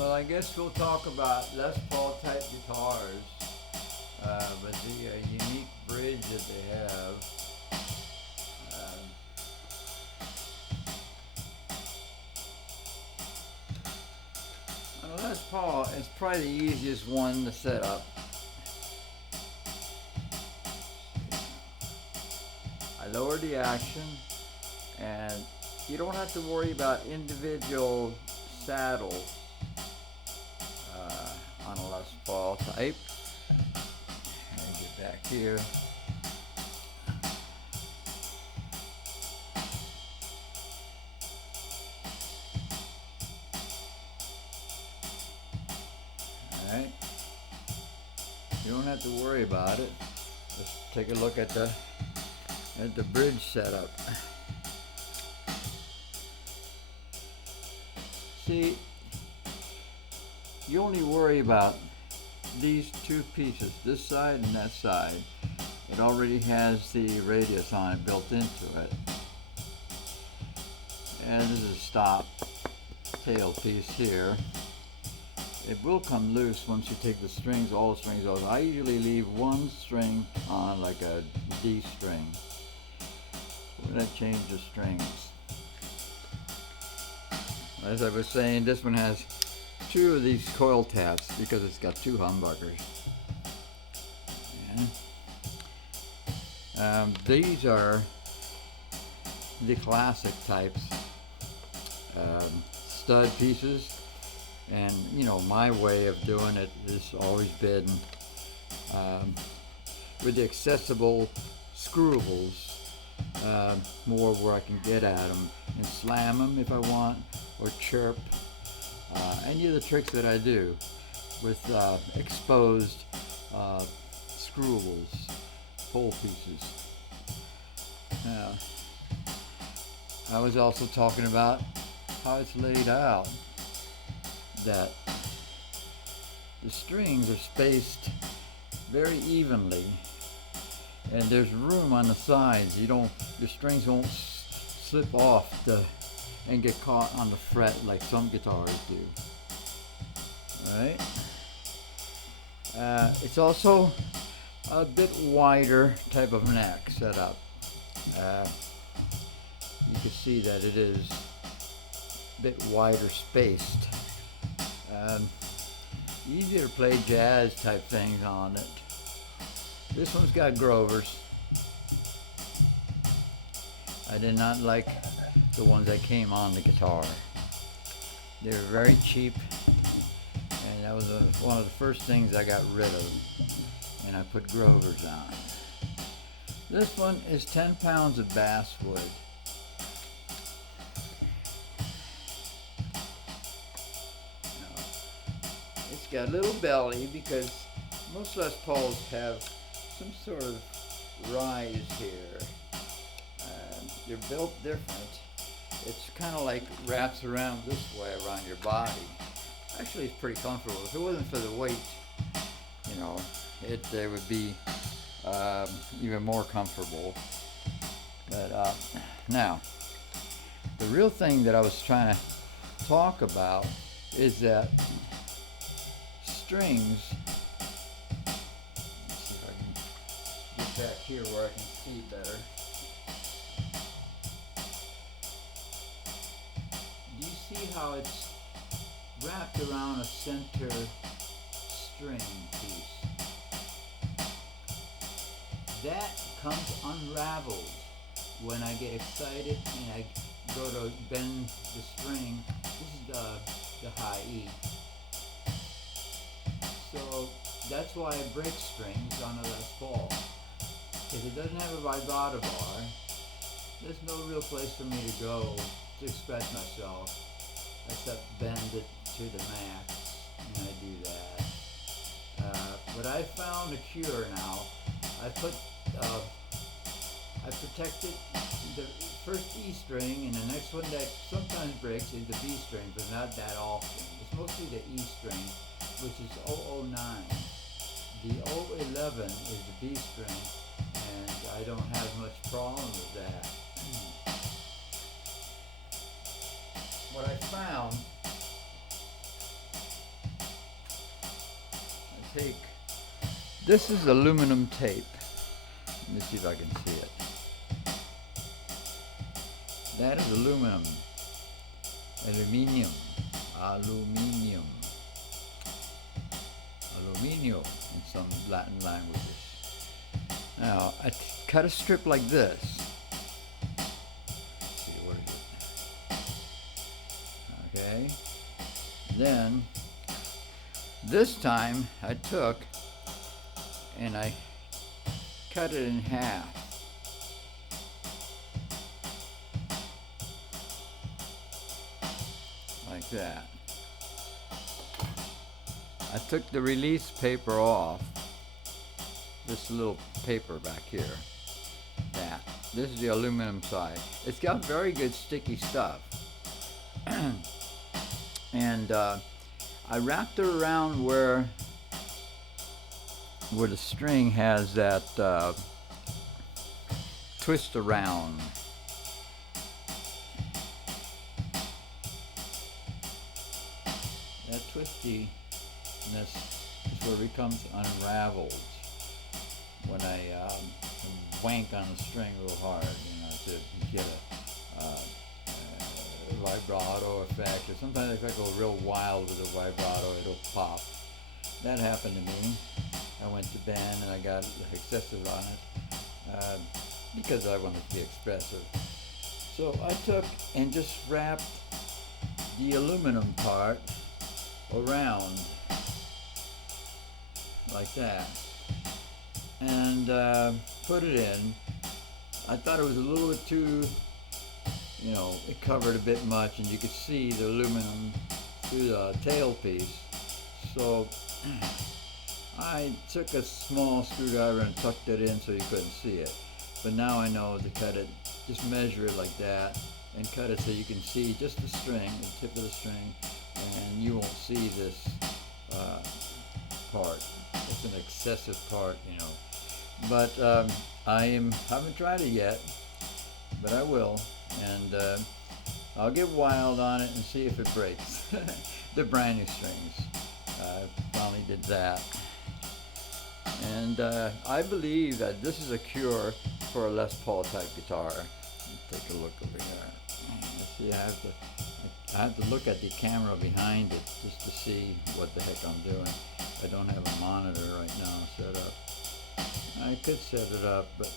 Well, I guess we'll talk about Les Paul type guitars with the unique bridge that they have. Um, on a Les Paul, it's probably the easiest one to set up. I lowered the action, and you don't have to worry about individual saddles on a Les Paul type. Let me get back here. Alright. You don't have to worry about it. Let's take a look at the bridge setup. See, you only worry about these two pieces, this side and that side. It already has the radius on it built into it. And this is a stop tail piece here. It will come loose once you take the strings, all the strings off. I usually leave one string on, like a D string. When I change the strings. As I was saying, this one has two of these coil taps because it's got two humbuckers. These are the classic types stud pieces, and you know my way of doing it has always been with the accessible screwables, more where I can get at them and slam them if I want, or chirp. Any of the tricks that I do with exposed screwables, pole pieces. I was also talking about how it's laid out, that the strings are spaced very evenly, and there's room on the sides. Your strings won't slip off and get caught on the fret like some guitars do. Alright. It's also a bit wider type of neck setup. You can see that it is a bit wider spaced. Easier to play jazz type things on it. This one's got Grovers. I did not like the ones that came on the guitar. They were very cheap, and that was one of the first things I got rid of, and I put Grovers on. This one is 10 pounds of basswood. It's got a little belly because most Les Pauls have some sort of rise here. They're built different. It's kind of like wraps around this way around your body. Actually, it's pretty comfortable. If it wasn't for the weight, you know, they would be even more comfortable. But now, the real thing that I was trying to talk about is that strings. Let's see if I can get back here where I can see better. Do you see how it's wrapped around a center string piece? That comes unraveled when I get excited and I go to bend the string. This is the high E. So that's why I break strings on a Les Paul. If it doesn't have a vibrato bar, there's no real place for me to go to express myself except bend it to the max, and I do that. But I found a cure now. I protected the first E string, and the next one that sometimes breaks is the B string, but not that often. It's mostly the E string, which is 009. The 011 is the B string, and I don't have much problem with that. What I found take, this is aluminum tape. Let me see if I can see it. That is aluminum. Aluminium. Aluminium. Aluminio in some Latin languages. Now, I cut a strip like this. Let's see, what is it? Okay. Then, this time I took and I cut it in half. Like that. I took the release paper off. This little paper back here. That. This is the aluminum side. It's got very good sticky stuff. And I wrapped it around where the string has that twist around. That twistiness is where it becomes unraveled when I wank on the string real hard, to get a vibrato effect. Or sometimes if I go real wild with a vibrato, it'll pop. That happened to me. I went to band and I got excessive on it because I wanted to be expressive. So I took and just wrapped the aluminum part around like that and put it in. I thought it was a little bit too, it covered a bit much and you could see the aluminum through the tailpiece. So I took a small screwdriver and tucked it in so you couldn't see it. But now I know to cut it, just measure it like that and cut it so you can see just the string, the tip of the string, and you won't see this part. It's an excessive part, But I haven't tried it yet, but I will, and I'll get wild on it and see if it breaks. The brand new strings. I finally did that. And I believe that this is a cure for a Les Paul type guitar. Take a look over here. Let's see, I have to look at the camera behind it just to see what the heck I'm doing. I don't have a monitor right now set up. I could set it up, but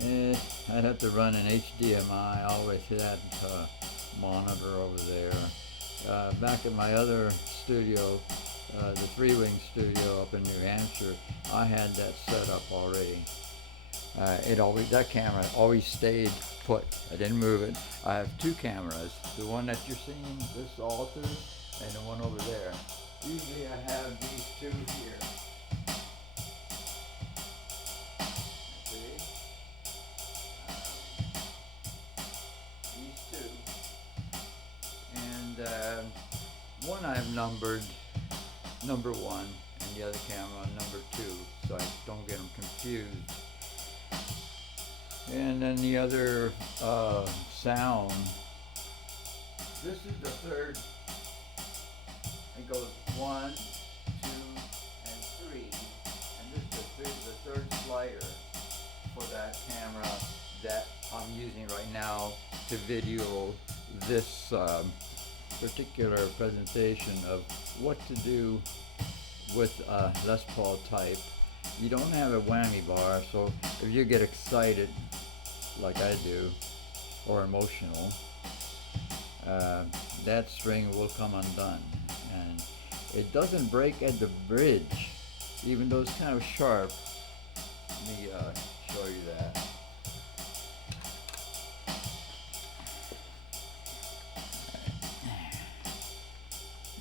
I'd have to run an HDMI all the way to that monitor over there. Back at my other studio, the three-wing studio up in New Hampshire, I had that set up already. That camera always stayed put. I didn't move it. I have two cameras. The one that you're seeing, this altar, and the one over there. Usually I have these two here. See? These two. And one I've numbered number 1 and the other camera number 2 so I don't get them confused. And then the other sound, this is the third. It goes 1, 2, and 3, and this is the third slider for that camera that I'm using right now to video this particular presentation of what to do with a Les Paul type. You don't have a whammy bar, so if you get excited like I do, or emotional, that string will come undone. And it doesn't break at the bridge, even though it's kind of sharp. Let me show you that.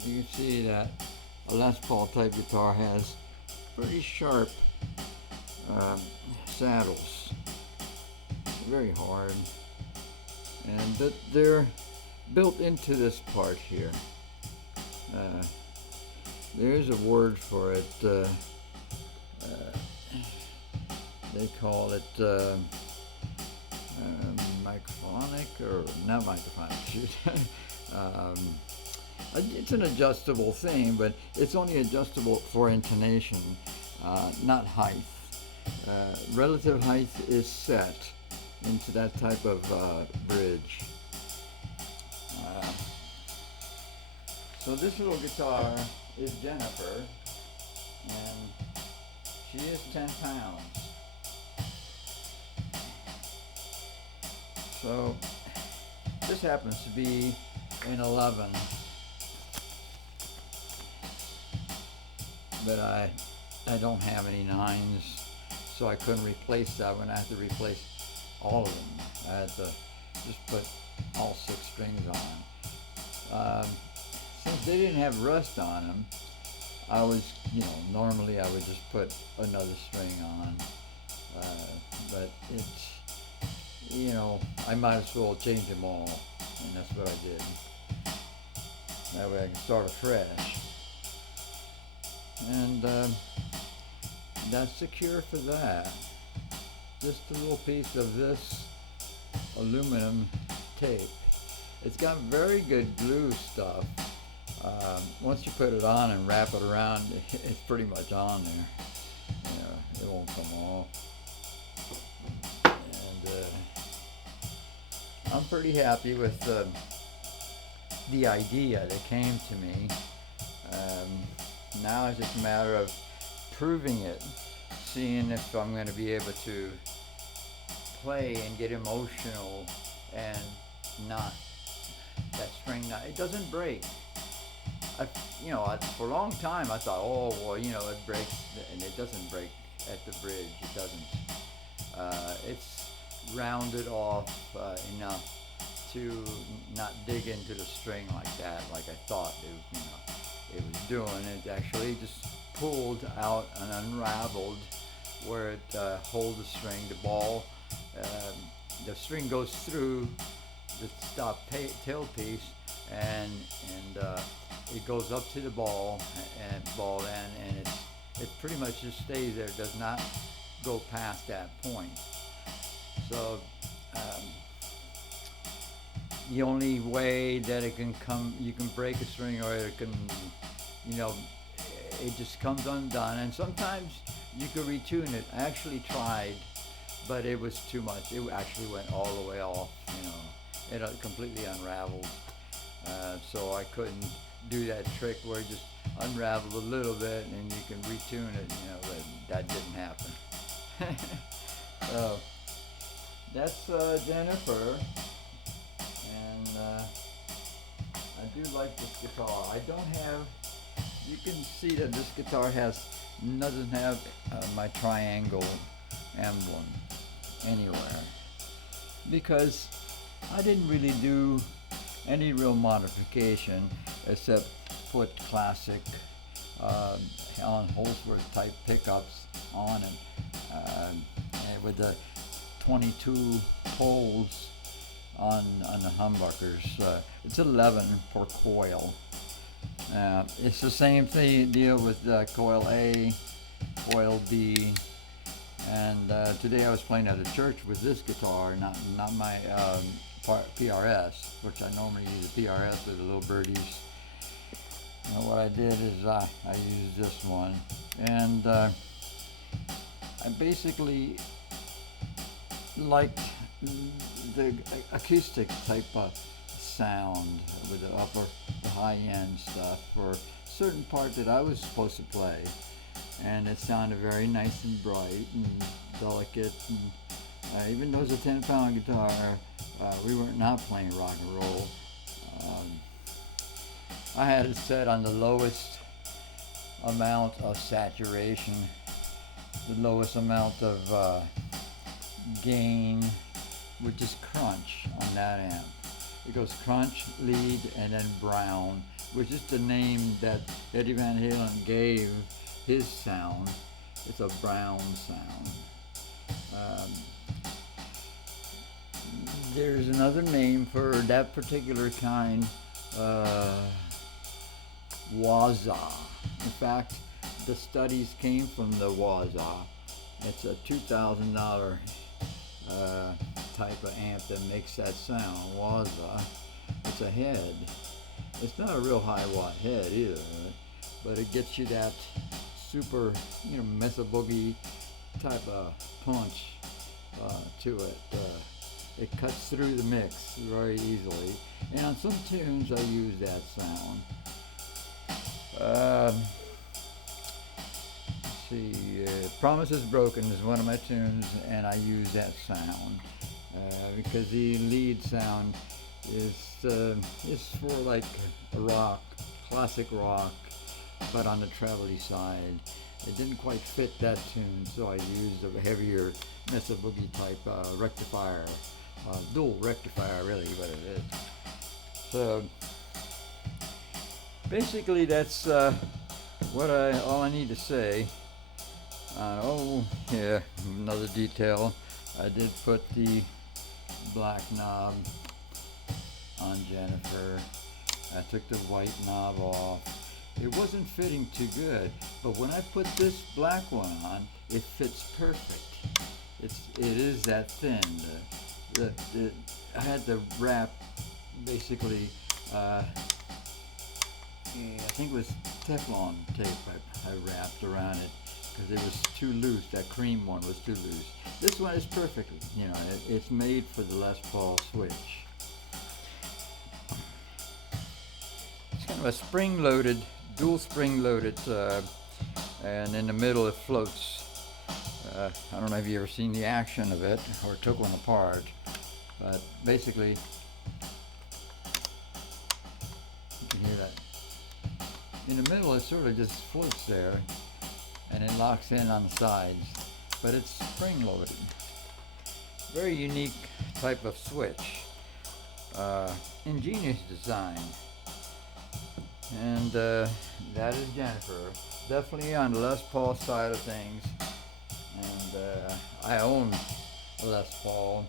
You can see that a Les Paul type guitar has pretty sharp saddles. Very hard, and they're built into this part here. There's a word for it. They call it microphonic, or not microphonic. It's an adjustable thing, but it's only adjustable for intonation, not height. Relative height is set into that type of bridge. Uh, so this little guitar is Jenifer, and she is 10 pounds. So this happens to be an 11, but I don't have any 9s, so I couldn't replace that one. I had to replace all of them. I had to just put all 6 strings on. Since they didn't have rust on them, I was, normally I would just put another string on, but it's, I might as well change them all, and that's what I did. That way I can start afresh. And that's the cure for that. Just a little piece of this aluminum tape. It's got very good glue stuff. Once you put it on and wrap it around, it's pretty much on there. It won't come off. And I'm pretty happy with the idea that came to me. Now it's just a matter of proving it, seeing if I'm going to be able to play and get emotional and not, that string, it doesn't break. For a long time I thought, it breaks, and it doesn't break at the bridge. It doesn't. It's rounded off enough to not dig into the string like that, like I thought it was doing. It actually just pulled out and unraveled where it holds the string. The ball, the string goes through the stop tailpiece, and it goes up to the ball end, and it pretty much just stays there. It does not go past that point. So the only way that it can come, you can break a string, or it can, it just comes undone. And sometimes you could retune it. I actually tried, but it was too much. It actually went all the way off. It completely unraveled. So I couldn't do that trick where it just unraveled a little bit and you can retune it. But that didn't happen. So that's Jenifer. And I do like this guitar. I don't have, you can see that this guitar doesn't have my triangle emblem anywhere, because I didn't really do any real modification except put classic Alan Holdsworth type pickups on it, and with the 22 holes on the humbuckers. It's 11 per coil. It's the same deal with coil A, coil B, and today I was playing at a church with this guitar, not my PRS, which I normally use a PRS with the little birdies. What I did is I used this one, and I basically liked the acoustic type of sound with the high end stuff for a certain part that I was supposed to play, and it sounded very nice and bright and delicate. And even though it's a 10-pound guitar, we were not playing rock and roll. I had it set on the lowest amount of saturation, the lowest amount of gain, which is crunch on that amp. It goes crunch, lead, and then brown, which is the name that Eddie Van Halen gave his sound. It's a brown sound. There's another name for that particular kind, Waza. In fact, the studies came from the Waza. It's a $2,000 type of amp that makes that sound, Waza. It's a head. It's not a real high watt head either, but it gets you that super, mesa boogie type of punch to it. It cuts through the mix very easily, and on some tunes I use that sound. Let's see, Promise is Broken is one of my tunes, and I use that sound because the lead sound is for like a rock, classic rock, but on the treble side. It didn't quite fit that tune, so I used a heavier Mesa Boogie type rectifier, dual rectifier really what it is. So basically that's all I need to say. Oh yeah, another detail. I did put the black knob on Jenifer. I took the white knob off. It wasn't fitting too good, but when I put this black one on, it fits perfect. It is that thin. I had to wrap basically. I think it was Teflon tape I wrapped around it because it was too loose. That cream one was too loose. This one is perfect. It's made for the Les Paul switch. It's kind of a spring-loaded, dual spring-loaded, and in the middle it floats. I don't know if you ever seen the action of it or took one apart, but basically you can hear that. In the middle it sort of just floats there, and it locks in on the sides, but it's spring-loaded. Very unique type of switch. Ingenious design. And that is Jenifer. Definitely on the Les Paul side of things. And I own a Les Paul.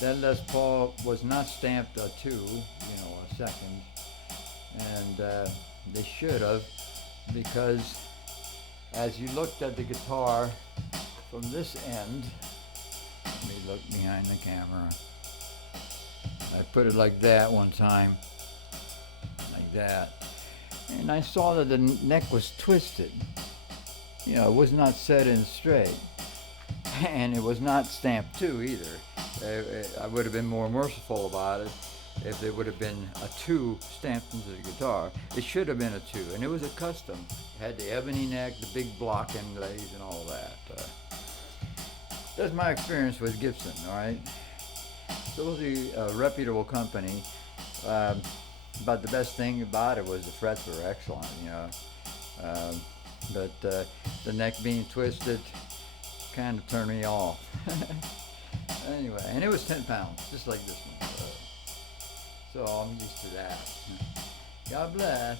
That Les Paul was not stamped a 2, a second. And they should have, because as you looked at the guitar from this end, let me look behind the camera. I put it like that one time, like that, and I saw that the neck was twisted. It was not set in straight, and it was not stamped 2 either. I would have been more merciful about it if there would have been a 2 stamped into the guitar. It should have been a 2, and it was a custom. It had the ebony neck, the big block inlays, and all that. That's my experience with Gibson, all right? Supposedly a reputable company, but the best thing about it was the frets were excellent, but the neck being twisted kind of turned me off. Anyway, and it was 10 pounds, just like this one. So I'm used to that. God bless.